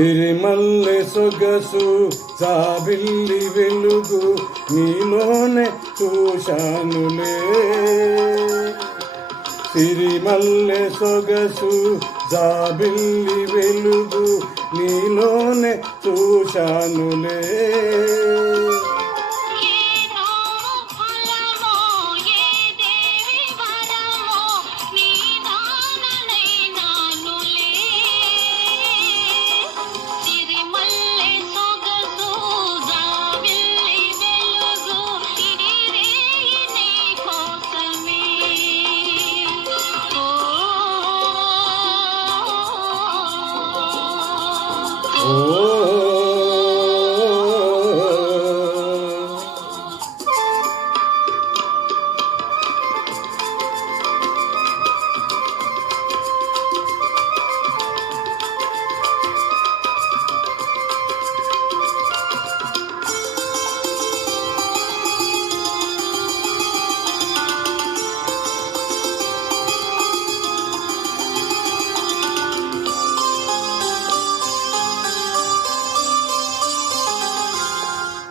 సిరిమల్లె సొగసు జాబిల్లి వెలుగు నీలోనే చూశానులే. సిరిమల్లె సొగసు జాబిల్లి వెలుగు నీలోనే చూశానులే.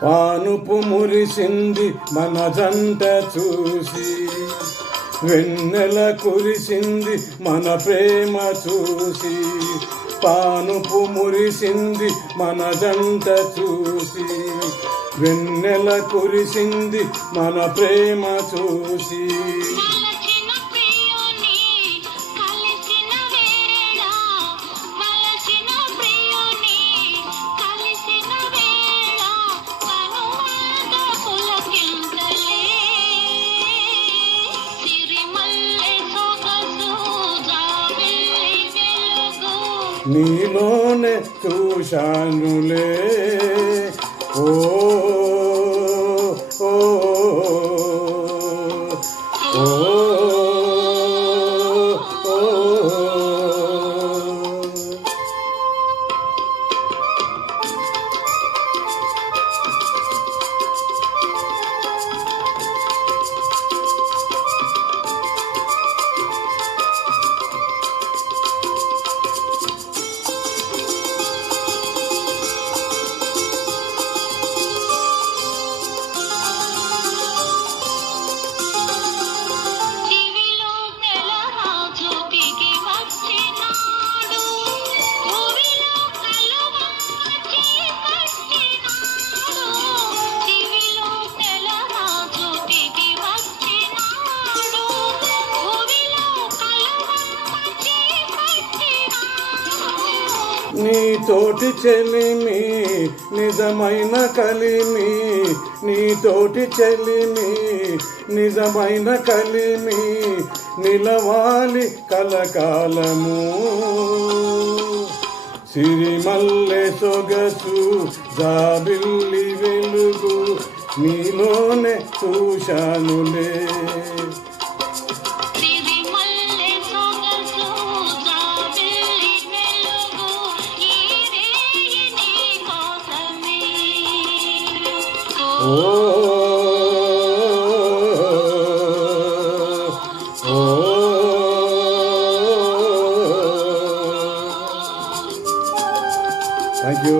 పానుపు మురిసింది మన జంట చూసి, వెన్నెల కురిసింది మన ప్రేమ చూసి. పానుపు మురిసింది మన జంట చూసి, వెన్నెల కురిసింది మన ప్రేమ చూసి. నీలోనే చూశానులే. ఓ ఓ ఓ నీ తోటి చెలిమి నిజమైన కలిమి, నీ తోటి చెలిమి నిజమైన కలిమి, నిలవాలి కలకాలము. సిరిమల్లె సొగసు జాబిల్లి వెలుగు నీలోనే చూశానులే. ఓ ఓ థ్యాంక్ యూ.